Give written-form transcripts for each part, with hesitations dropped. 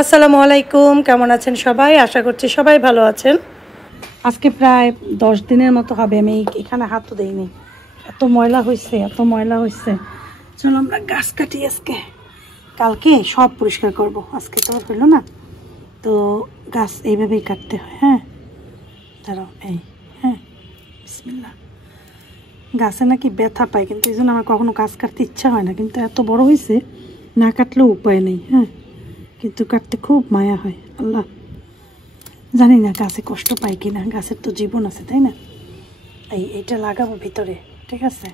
আসসালামু আলাইকুম, কেমন আছেন সবাই? আশা করছি সবাই ভালো আছেন। আজকে প্রায় 10 দিনের মতো হবে আমি এখানে হাতও দেইনি। এত ময়লা হয়েছে। চলো আমরা গাছ কাটি আজকে, কালকে সব পরিষ্কার করব। আজকে তো আর হলো না, তো গাছ এইভাবেই কাটতে হয়। হ্যাঁ, দাঁড়াও, এই, হ্যাঁ, বিসমিল্লাহ। গাছে নাকি ব্যথা পায়, কিন্তু এই জন্য আমার কখনো গাছ কাটতে ইচ্ছা হয় না, কিন্তু এত বড় হয়েছে না কাটলেও উপায় নেই। হ্যাঁ, কিন্তু কাটতে খুব মায়া হয়। আল্লাহ, জানি না গাছে কষ্ট পাই কি না, গাছের তো জীবন আছে, তাই না? এইটা লাগাবো ভিতরে, ঠিক আছে?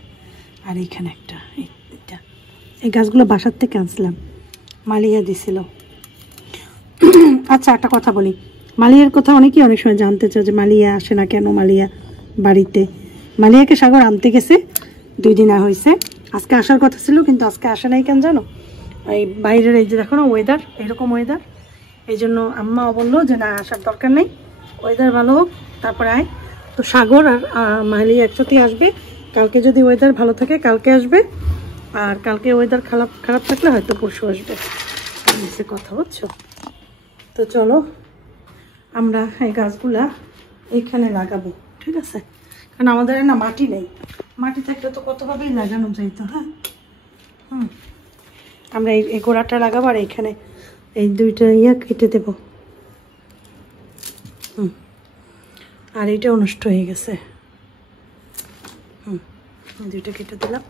আর এইখানে একটা, এইটা, এই গাছগুলো বাসার থেকে আনছিলাম, মালিয়া দিছিল। আচ্ছা, একটা কথা বলি, মালিয়ার কথা অনেকেই অনেক সময় জানতে চায় যে মালিয়া আসে না কেন, মালিয়া বাড়িতে। মালিয়াকে সাগর আনতে গেছে, 2 দিন হয়েছে। আজকে আসার কথা ছিল, কিন্তু আজকে আসে নাই কেন জানো? এই বাইরের এই যে দেখো না ওয়েদার, এরকম ওয়েদার, এই জন্য আম্মাও বললো যে না, আসার দরকার নেই, ওয়েদার ভালো হোক তারপরে আয়। তো সাগর আর মাহিলি একসাথেই আসবে। কালকে যদি ওয়েদার ভালো থাকে কালকে আসবে, আর কালকে ওয়েদার খারাপ থাকলে হয়তো পরশু আসবে। নিচে কথা বুঝছো? তো চলো আমরা এই গাছগুলা এইখানে লাগাবো, ঠিক আছে? কারণ আমাদের না মাটি নেই, মাটি থাকলে তো কতভাবেই লাগানো যাইতো। হ্যাঁ, আমরা এই গোড়াটা লাগাবো, আর এইখানে এই 2টা কেটে দেব। আর এইটাও নষ্ট হয়ে গেছে। 2টা কেটে দিলাম।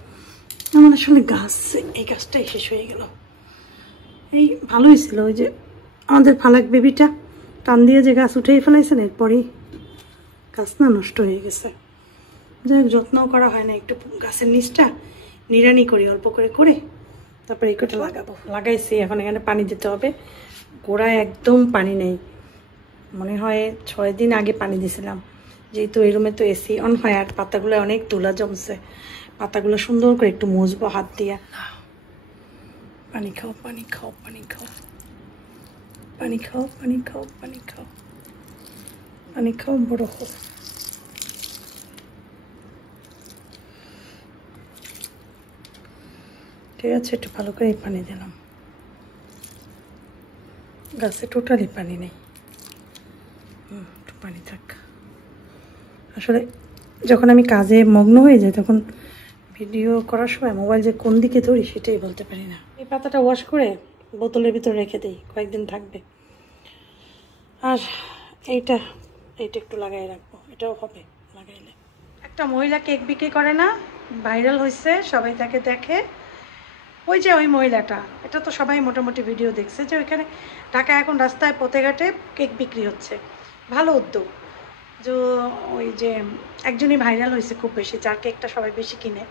আমার আসলে গাছ, এই গাছটাই শেষ হয়ে গেল। এই ভালো হয়েছিল, ওই যে আমাদের ফালাক বেবিটা টান দিয়ে যে গাছ উঠেই ফেলাইছেন, এরপরেই গাছ না নষ্ট হয়ে গেছে। যাই হোক, যত্নও করা হয় না, একটু গাছের নিচটা নিড়ানি করি অল্প করে তারপরে এই কটা লাগাবো। লাগাইছি, এখন এখানে পানি দিতে হবে। গোড়ায় একদম পানি নেই, মনে হয় 6 দিন আগে পানি দিয়েছিলাম, যেহেতু এই রুমে তো এসি অন হয়, আর পাতাগুলো অনেক তুলা জমছে। পাতাগুলো সুন্দর করে একটু মুছবো হাত দিয়া। পানি খাও, পানি খাও, পানি খাও, পানি খাও, পানি খাও, পানি খাও, পানি খাও, বড় হোক। ঠিক আছে, একটু ভালো করে পানি দিলাম। গাছে টোটালি পানি নেই, একটু পানি থাক। আসলে যখন আমি কাজে মগ্ন হয়ে যাই, তখন ভিডিও করার সময় মোবাইল যে কোন দিকে ধরি সেটাই বলতে পারি না। এই পাতাটা ওয়াশ করে বোতলের ভিতরে রেখে দিই, কয়েকদিন থাকবে। আর এইটা একটু লাগাই রাখবো, এটাও হবে লাগাইলে। একটা মহিলা কেক বিক্রি করে না, ভাইরাল হয়েছে, সবাই তাকে দেখে। ওই যে ওই মহিলাটা, এটা তো সবাই মোটামুটি ভিডিও দেখছে, যে ওইখানে ঢাকা এখন রাস্তায় পথে ঘাটে কেক বিক্রি হচ্ছে। ভালো উদ্যোগ। যে ওই যে একজনই ভাইরাল হয়েছে খুব বেশি, যার কেকটা সবাই বেশি কিনে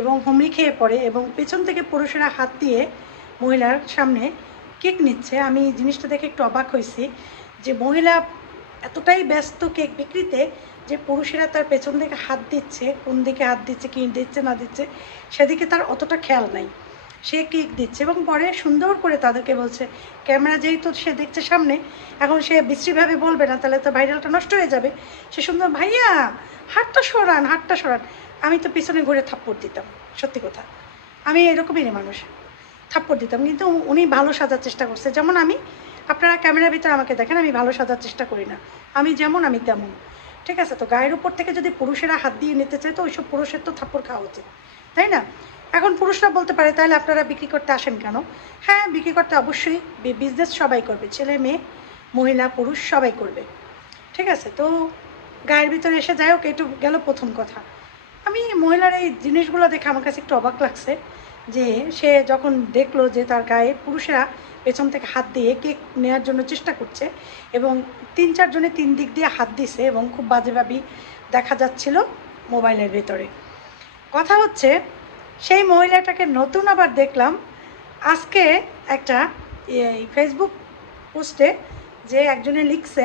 এবং হুমড়ি খেয়ে পড়ে, এবং পেছন থেকে পুরুষেরা হাত দিয়ে মহিলার সামনে কেক নিচ্ছে। আমি জিনিসটা দেখে একটু অবাক হয়েছি, যে মহিলা এতটাই ব্যস্ত কেক বিক্রিতে যে পুরুষেরা তার পেছন থেকে হাত দিচ্ছে, কোন দিকে হাত দিচ্ছে, কি দিচ্ছে না দিচ্ছে সেদিকে তার অতটা খেয়াল নাই। সে কেক দিচ্ছে এবং পরে সুন্দর করে তাদেরকে বলছে, ক্যামেরা যেহেতু সে দেখছে সামনে, এখন সে বিশ্রীভাবে বলবে না, তাহলে তো ভাইরালটা নষ্ট হয়ে যাবে। সে সুন্দর, ভাইয়া হাতটা সরান, হাতটা সরান। আমি তো পিছনে ঘুরে থাপ্পড় দিতাম, সত্যি কথা, আমি এরকমই মানুষ, থাপ্পড় দিতাম। কিন্তু উনি ভালো সাজার চেষ্টা করছে। যেমন আমি, আপনারা ক্যামেরার ভিতরে আমাকে দেখেন, আমি ভালো সাজার চেষ্টা করি না, আমি যেমন আমি তেমন, ঠিক আছে? তো গায়ের উপর থেকে যদি পুরুষেরা হাত দিয়ে নিতে চায়, তো ওইসব পুরুষের তো থাপ্পড় খাওয়া উচিত, তাই না? এখন পুরুষরা বলতে পারে, তাহলে আপনারা বিক্রি করতে আসেন কেন? হ্যাঁ, বিক্রি করতে অবশ্যই, বিজনেস সবাই করবে, ছেলে মেয়ে মহিলা পুরুষ সবাই করবে, ঠিক আছে? তো গায়ের ভিতরে এসে যাই হোক, একটু গেল প্রথম কথা। আমি মহিলার এই জিনিসগুলো দেখে আমার কাছে একটু অবাক লাগছে, যে সে যখন দেখলো যে তার গায়ে পুরুষেরা পেছন থেকে হাত দিয়ে কেক নেওয়ার জন্য চেষ্টা করছে, এবং 3-4 জনে 3 দিক দিয়ে হাত দিছে, এবং খুব বাজেভাবে দেখা যাচ্ছিল মোবাইলের ভেতরে। কথা হচ্ছে, সেই মহিলাটাকে নতুন আবার দেখলাম আজকে একটা ফেসবুক পোস্টে, যে একজনে লিখছে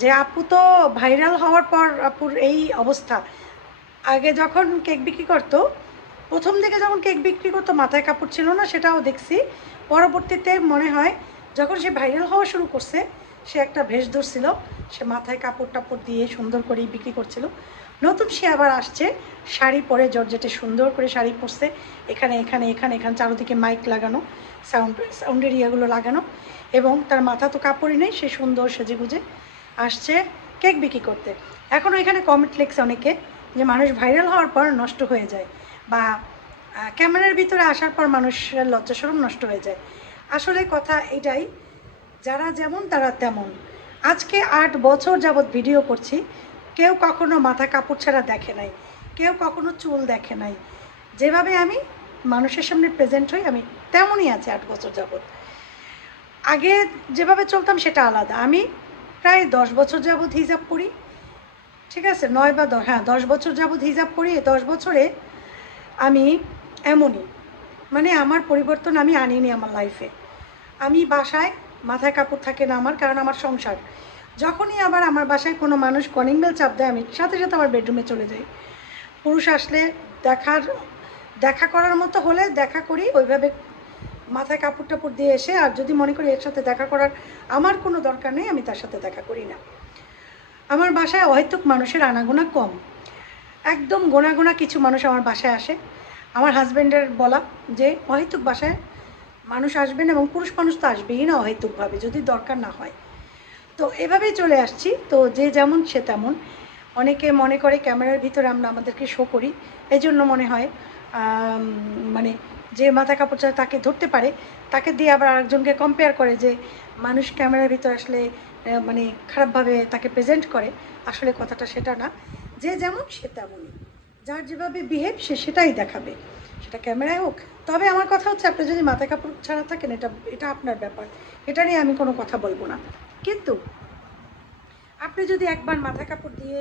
যে আপু তো ভাইরাল হওয়ার পর আপুর এই অবস্থা। আগে যখন কেক বিক্রি করতো, প্রথম দিকে যখন কেক বিক্রি করতো মাথায় কাপড় ছিল না, সেটাও দেখছি। পরবর্তীতে মনে হয় যখন সে ভাইরাল হওয়া শুরু করছে, সে একটা ভেষ ধরছিল, সে মাথায় কাপড় টাপড় দিয়ে সুন্দর করেই বিক্রি করছিল। নতুন সে আবার আসছে শাড়ি পরে, জর্জেটে সুন্দর করে শাড়ি পরছে, এখানে এখানে এখানে এখানে চারদিকে মাইক লাগানো, সাউন্ডের ইয়েগুলো লাগানো, এবং তার মাথা তো কাপড়ই নেই, সে সুন্দর সেজেগুজে আসছে কেক বিক্রি করতে। এখনও এখানে কমেন্ট লিখছে অনেকে যে মানুষ ভাইরাল হওয়ার পর নষ্ট হয়ে যায়, বা ক্যামেরার ভিতরে আসার পর মানুষের লজ্জাশরম নষ্ট হয়ে যায়। আসলে কথা এটাই, যারা যেমন তারা তেমন। আজকে 8 বছর যাবৎ ভিডিও করছি, কেউ কখনো মাথা কাপড় ছাড়া দেখে নাই, কেউ কখনো চুল দেখে নাই। যেভাবে আমি মানুষের সামনে প্রেজেন্ট হই আমি তেমনই আছে 8 বছর যাবৎ। আগে যেভাবে চলতাম সেটা আলাদা। আমি প্রায় 10 বছর যাবৎ হিজাব পরি, ঠিক আছে, 9 বা 10, হ্যাঁ 10 বছর যাবৎ হিজাব পরি। 10 বছরে আমি এমনই, মানে আমার পরিবর্তন আমি আনিনি আমার লাইফে। আমি বাসায় মাথায় কাপড় থাকে না আমার, কারণ আমার সংসার। যখনই আবার আমার বাসায় কোনো মানুষ কলিং বেল চাপ দেয়, আমি সাথে সাথে আমার বেডরুমে চলে যাই। পুরুষ আসলে দেখা করার মতো হলে দেখা করি, ওইভাবে মাথায় কাপড় টাপড় দিয়ে এসে। আর যদি মনে করি এর সাথে দেখা করার আমার কোনো দরকার নেই, আমি তার সাথে দেখা করি না। আমার বাসায় অহেতুক মানুষের আনাগোনা কম, একদম গোনা গোনা কিছু মানুষ আমার বাসায় আসে। আমার হাজব্যান্ডের বলা যে অহেতুক বাসায় মানুষ আসবেন, এবং পুরুষ মানুষ তো আসবেই না অহেতুকভাবে, যদি দরকার না হয়। তো এভাবেই চলে আসছি। তো যে যেমন সে তেমন। অনেকে মনে করে ক্যামেরার ভিতরে আমরা আমাদেরকে শো করি, এই জন্য মনে হয় মানে যে মাথা কাপড় ছাড়া তাকে ধরতে পারে, তাকে দিয়ে আবার আরেকজনকে কম্পেয়ার করে যে মানুষ ক্যামেরার ভিতরে আসলে মানে খারাপভাবে তাকে প্রেজেন্ট করে। আসলে কথাটা সেটা না, যে যেমন সে তেমনই, যার যেভাবে বিহেভ সে সেটাই দেখাবে, সেটা ক্যামেরায় হোক। তবে আমার কথা হচ্ছে, আপনি যদি মাথা কাপড় ছাড়া থাকেন, এটা আপনার ব্যাপার, এটা নিয়ে আমি কোনো কথা বলবো না। কিন্তু আপনি যদি একবার মাথা কাপড় দিয়ে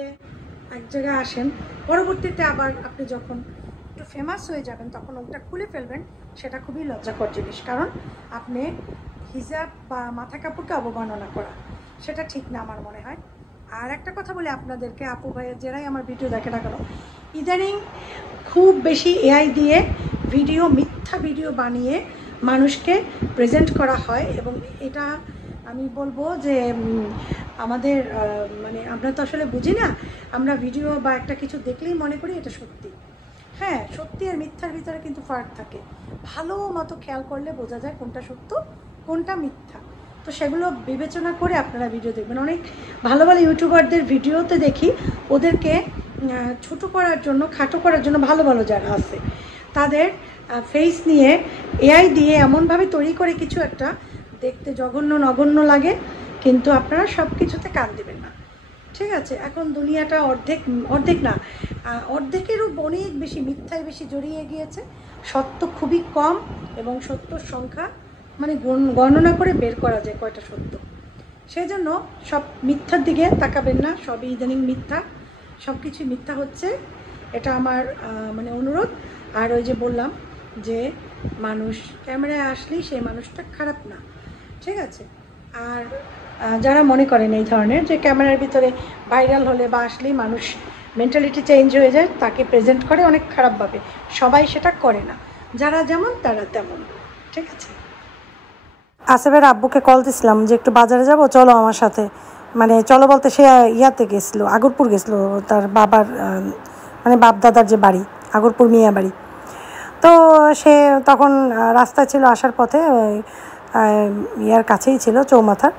এক জায়গায় আসেন, পরবর্তীতে আবার আপনি যখন একটু ফেমাস হয়ে যাবেন তখন ওটা খুলে ফেলবেন, সেটা খুবই লজ্জাকর জিনিস। কারণ আপনি হিজাব বা মাথা কাপড়কে অবমাননা করা, সেটা ঠিক না আমার মনে হয়। আর একটা কথা বলে আপনাদেরকে, আপু ভাইয়ের যারাই আমার ভিডিও দেখে না কেন, ইদানিং খুব বেশি এআই দিয়ে ভিডিও, মিথ্যা ভিডিও বানিয়ে মানুষকে প্রেজেন্ট করা হয়। এবং এটা আমি বলবো যে আমাদের মানে আমরা তো আসলে বুঝি না, আমরা ভিডিও বা একটা কিছু দেখলেই মনে করি এটা সত্যি। হ্যাঁ, সত্যি আর মিথ্যার ভিতরে কিন্তু ফারাক থাকে। ভালো মতো খেয়াল করলে বোঝা যায় কোনটা সত্য কোনটা মিথ্যা। তো সেগুলো বিবেচনা করে আপনারা ভিডিও দেখবেন। অনেক ভালো ভালো ইউটিউবারদের ভিডিওতে দেখি ওদেরকে ছোটো করার জন্য, খাটো করার জন্য ভালো ভালো যারা আছে তাদের ফেস নিয়ে এআই দিয়ে এমনভাবে তৈরি করে কিছু একটা, দেখতে জঘন্য নগণ্য লাগে, কিন্তু আপনারা সব কিছুতে কান দেবেন না, ঠিক আছে। এখন দুনিয়াটা অর্ধেক না, অর্ধেকেরও অনেক বেশি মিথ্যায় বেশি জড়িয়ে গিয়েছে, সত্য খুবই কম। এবং সত্যর সংখ্যা মানে গণনা করে বের করা যায় কয়টা সত্য। সেই জন্য সব মিথ্যার দিকে তাকাবেন না, সবই ইদানিং মিথ্যা, সব কিছুই মিথ্যা হচ্ছে, এটা আমার মানে অনুরোধ। আর ওই যে বললাম যে মানুষ ক্যামেরায় আসলেই সেই মানুষটা খারাপ না, ঠিক আছে। আর যারা মনে করেন এই ধরনের যে ক্যামেরার ভিতরে ভাইরাল হলে বা আসলেই মানুষ মেন্টালিটি চেঞ্জ হয়ে যায়, তাকে প্রেজেন্ট করে অনেক খারাপভাবে, সবাই সেটা করে না, যারা যেমন তারা তেমন, ঠিক আছে। আসিফের আব্বুকে কল দিছিলাম যে একটু বাজারে যাব, চলো আমার সাথে। মানে চলো বলতে সে ইয়াতে গেছিলো, আগরপুর গেছিলো, তার বাবার মানে বাপ দাদার যে বাড়ি আগরপুর মিয়া বাড়ি। তো সে তখন রাস্তায় ছিল, আসার পথে ইয়ার কাছেই ছিল, চৌমাথার।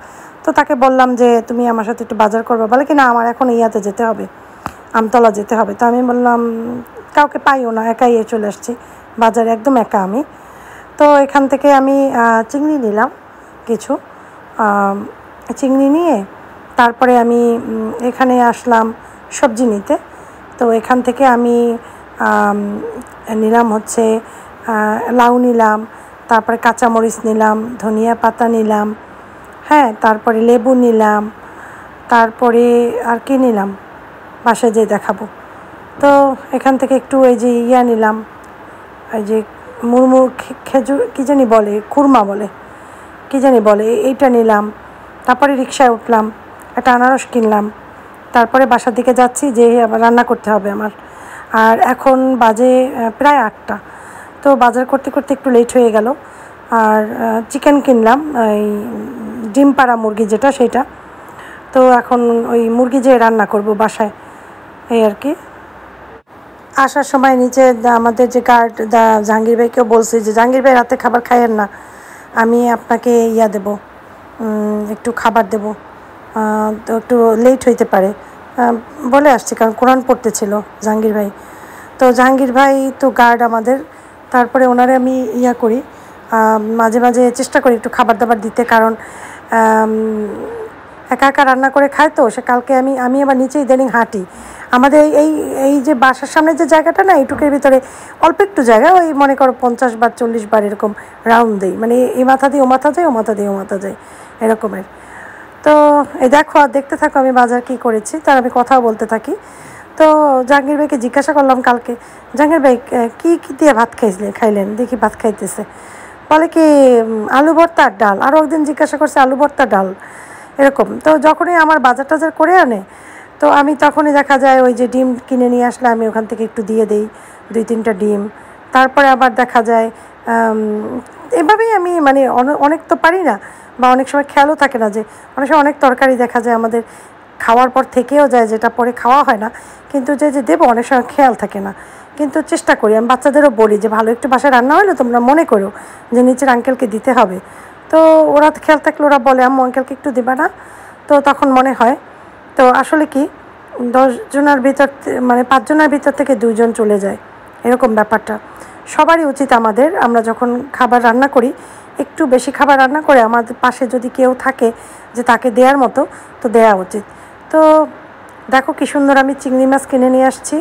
তো তাকে বললাম যে তুমি আমার সাথে একটু বাজার করবে, বলে কি না আমার এখন ইয়াতে যেতে হবে, আমতলা যেতে হবে। তো আমি বললাম কাউকে পাইও না, একাই চলে আসছি বাজারে, একদম একা আমি। তো এখান থেকে আমি চিংড়ি নিলাম কিছু, চিংড়ি নিয়ে তারপরে আমি এখানে আসলাম সবজি নিতে। তো এখান থেকে আমি নিলাম হচ্ছে লাউ নিলাম, তারপরে কাঁচামরিচ নিলাম, ধনিয়া পাতা নিলাম, হ্যাঁ, তারপরে লেবু নিলাম, তারপরে আর কি নিলাম বাসায় যেয়ে দেখাবো। তো এখান থেকে একটু এই যে ইয়া নিলাম, এই যে মুড়মুড় খেজুর কী জানি বলে, খুরমা বলে কী জানি বলে, এইটা নিলাম। তারপরে রিকশায় উঠলাম, একটা আনারস কিনলাম। তারপরে বাসার দিকে যাচ্ছি, যে আবার রান্না করতে হবে আমার। আর এখন বাজে প্রায় 8টা। তো বাজার করতে করতে একটু লেট হয়ে গেল। আর চিকেন কিনলাম, এই ডিম পাড়া মুরগি যেটা, সেটা। তো এখন ওই মুরগি যে রান্না করব বাসায়, এই আর কি। আসার সময় নিচে আমাদের যে গার্ড জাহাঙ্গীর ভাইকেও বলছি যে জাহাঙ্গীর ভাই রাতে খাবার খাইয়েন না, আমি আপনাকে দেবো, একটু খাবার দেবো, তো একটু লেট হইতে পারে বলে আসছি, কারণ কোরআন পড়তেছিল জাহাঙ্গীর ভাই। তো জাহাঙ্গীর ভাই তো গার্ড আমাদের, তারপরে ওনারে আমি করি, মাঝে মাঝে চেষ্টা করি একটু খাবার দাবার দিতে, কারণ একা একা রান্না করে খায় তো সে। কালকে আমি আবার নিচে ইদানিং হাঁটি, আমাদের এই এই যে বাসার সামনে যে জায়গাটা না, এইটুকের ভিতরে অল্প একটু জায়গা, ওই মনে করো 50 বার 40 বার এরকম রাউন্ড দিই, মানে এই মাথা দিয়ে ও মাথা যায়, ও মাথা দিয়ে ও মাথা যায় এরকমের। তো এই দেখো, আর দেখতে থাকো আমি বাজার কী করেছি, তার আমি কথাও বলতে থাকি। তো জাহাঙ্গীর ভাইকে জিজ্ঞাসা করলাম কালকে, জাহাঙ্গীর ভাই কী কী দিয়ে ভাত খাইলেন, দেখি ভাত খাইতেছে, বলে কি আলু ভর্তা আর ডাল। আরও একদিন জিজ্ঞাসা করছে আলু ভর্তা ডাল এরকম। তো যখনই আমার বাজার টাজার করে আনে, তো আমি তখনই দেখা যায় ওই যে ডিম কিনে নিয়ে আসলে আমি ওখান থেকে একটু দিয়ে দেই 2-3টা ডিম। তারপরে আবার দেখা যায় এভাবেই আমি মানে অনেক তো পারি না, বা অনেক সময় খেয়ালও থাকে না, যে অনেক সময় অনেক তরকারি দেখা যায় আমাদের খাওয়ার পর থেকেও যায়, যেটা পরে খাওয়া হয় না, কিন্তু যে দেবো অনেক সময় খেয়াল থাকে না। কিন্তু চেষ্টা করি, আমি বাচ্চাদেরও বলি যে ভালো একটু বাসায় রান্না হলে তোমরা মনে করো যে নিচের আঙ্কেলকে দিতে হবে। তো ওরা খেয়াল থাকলে ওরা বলে আম্মু আঙ্কেলকে একটু দেবে না, তো তখন মনে হয়। তো আসলে কি 10 জনের ভিতর মানে 5 জনের ভিতর থেকে 2 জন চলে যায়, এরকম ব্যাপারটা। সবারই উচিত আমাদের, আমরা যখন খাবার রান্না করি একটু বেশি খাবার রান্না করে আমাদের পাশে যদি কেউ থাকে যে তাকে দেওয়ার মতো, তো দেওয়া উচিত। তো দেখো কি সুন্দর আমি চিংড়ি মাছ কিনে নিয়ে আসছি,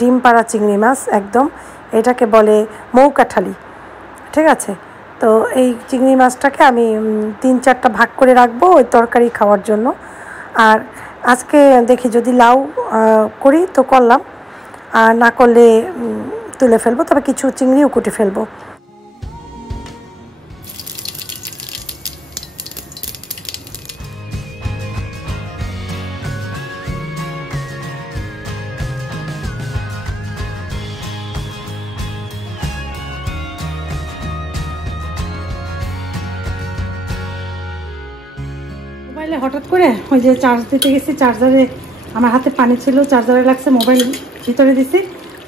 ডিম পাড়া চিংড়ি মাছ একদম, এটাকে বলে মৌকাঠালি, ঠিক আছে। তো এই চিংড়ি মাছটাকে আমি 3-4টা ভাগ করে রাখবো ওই তরকারি খাওয়ার জন্য। আর আজকে দেখি যদি লাউ করি তো করলাম, আর না করলে তুলে ফেলবো, তবে কিছু চিংড়িও কুটে ফেলবো। মোবাইলে হঠাৎ করে ওই যে চার্জ দিতে গেছি, চার্জারে আমার হাতে পানি ছিল, চার্জারে লাগছে, মোবাইল ভিতরে দিছি,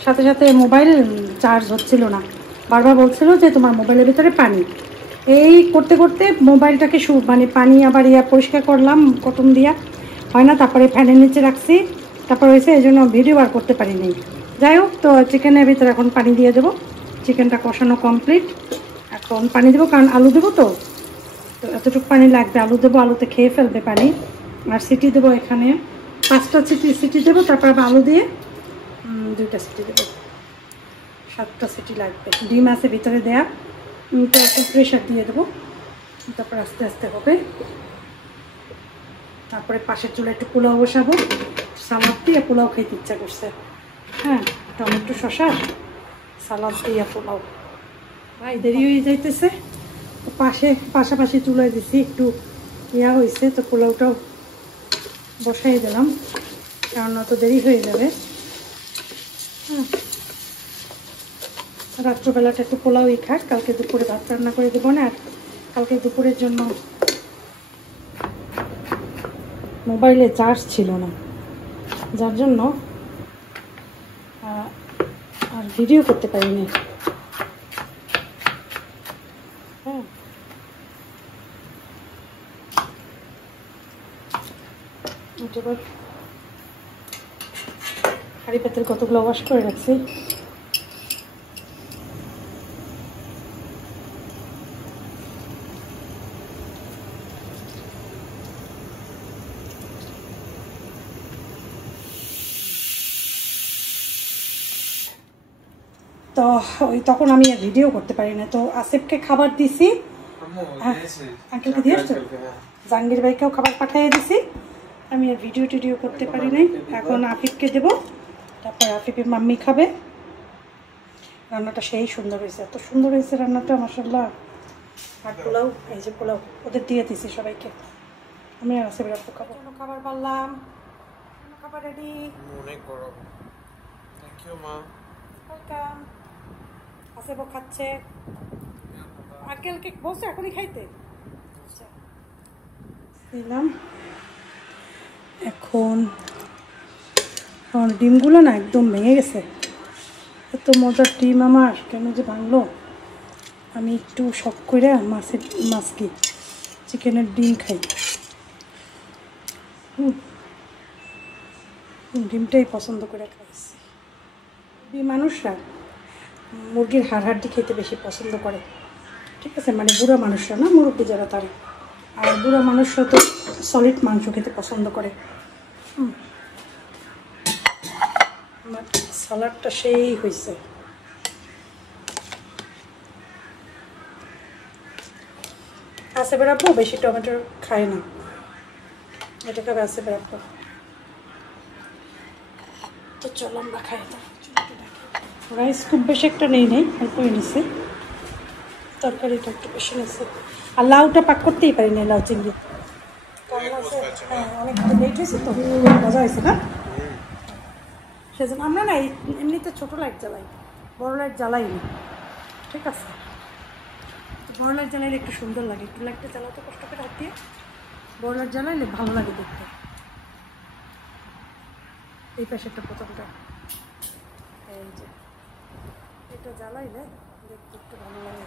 সাথে সাথে মোবাইল চার্জ হচ্ছিল না, বারবার বলছিল যে তোমার মোবাইলের ভিতরে পানি। এই করতে করতে মোবাইলটাকে মানে পানি আবার পরিষ্কার করলাম কটন দিয়া, হয় না, তারপরে ফ্যানের নিচে রাখছি, তারপর হয়েছে এই জন্য ভিডিও আর করতে পারিনি। যাই হোক, তো চিকেনের ভিতরে এখন পানি দিয়ে দেবো, চিকেনটা কষানো কমপ্লিট, এখন পানি দেবো, কারণ আলু দেবো তো এতটুকু পানি লাগবে, আলু দেবো, আলুতে খেয়ে ফেলবে পানি। আর সিটি দেবো এখানে 5টা সিটি দেবো, তারপর আবার আলু দিয়ে 2টা সিটি দেবো, 7টা সিটি লাগবে। ডিম আছে ভিতরে দেয়া, তো একটু প্রেশার দিয়ে দেবো, তারপর আস্তে আস্তে হবে। তারপরে পাশের চুলে একটু পোলাও বসাবো, সালাদ দিয়ে পোলাও খেতে ইচ্ছা করছে, হ্যাঁ, টমেটো শসা সালাদ দিয়ে পোলাও। ভাই দেরি হয়ে যাইতেছে, তো পাশাপাশি চুলায় দিছি, একটু হয়েছে, তো পোলাওটাও বসাই দিলাম, কারণ অত দেরি হয়ে যাবে। হ্যাঁ, রাত্রবেলাটা একটু পোলাওই খাক, কালকে দুপুরে ভাত রান্না করে দেবো না। আর কালকে দুপুরের জন্য মোবাইলে চার্জ ছিল না, যার জন্য আর ভিডিও করতে পারিনি। হ্যাঁ, এবার হাঁড়ি পাতের কতগুলো ওয়াশ করে রাখছি। তো ওই তখন আমি আর ভিডিও করতে পারি না, তো আসিফকে খাবার দিছি, আঙ্কেলকে দিয়ে আসছো, জাহাঙ্গীর ভাইকেও খাবার পাঠিয়ে দিছি, আমি আর ভিডিও টিডিও করতে পারি নাই। এখন আফিফকে দেবো, তারপর আফিফের মাম্মি খাবে। রান্নাটা সেই সুন্দর হয়েছে, এত সুন্দর হয়েছে রান্নাটা, মাশাআল্লাহ। আর পোলাও, এই যে পোলাও ওদের দিয়ে দিছি সবাইকে, আমি আর আসিফের অল্প খাবো। খাবার পারলাম, খাবার রেডি, অনেক গরম। থ্যাংক ইউ মা, ওয়েলকাম। আসিফও খাচ্ছে, আঙ্কেলকে বলছো এখনই খাইতে দিলাম। এখন ডিমগুলো না একদম ভেঙে গেছে, এত মজার ডিম আমার কেন যে ভাঙলো। আমি একটু শখ করে মাছ কি চিকেনের ডিম খাই। ডিমটাই পছন্দ করে খাইছি। মানুষরা মুরগির হাড় খেতে বেশি পছন্দ করে, ঠিক আছে, মানে বুড়া মানুষরা না, মুরব্বী যারা তারা। আর বুড়া মানুষরা তো সলিড মাংস খেতে পছন্দ করে। আমার সালাডটা সেই হয়েছে। আসে বেড়াবো, বেশি টমেটো খায় না, এটা খাবে আসে বেড়াবো। তো চলো আমরা খাই। রাইস খুব বেশি একটা নেই অল্পই নিছে, তরকারিটা একটু বেশি নিছে। আর লাউটা পাক করতেই পারি না, লাউ চিংড়ি। হ্যাঁ, অনেক লেট হয়েছে তো, মজা হয়েছে না, সেজন্য আমরা না এমনিতে ছোটো লাইট জ্বালাই, বড় লাইট জ্বালাই না, ঠিক আছে। বড় লাইট জ্বালাইলে একটু সুন্দর লাগে, একটু লাইটটা জ্বালাতে কষ্ট করে হাত দিয়ে, বড় লাইট জ্বালাইলে ভালো লাগে দেখতে। এই পাশেরটা প্রথমটা, এই যে এটা জ্বালাইলে দেখতে একটু ভালো লাগে।